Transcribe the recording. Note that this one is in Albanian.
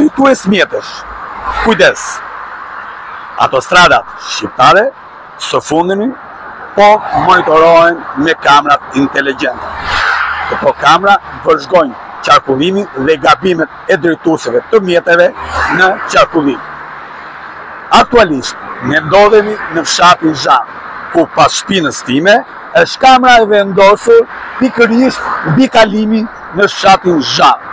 drejtues mjetësh. Kujdes. Autostradat shqiptare së fundmi po monitorohen me kamrat inteligjente. Këto kamera vëzhgojnë qarkullimin dhe gabimet e drejtuesve të mjeteve në qarkullim. Aktualisht ne ndodhemi në fshatin Zhan, ku pas shpinës time është kamera e vendosur pikërisht mbi kalimin në fshatin Zhan.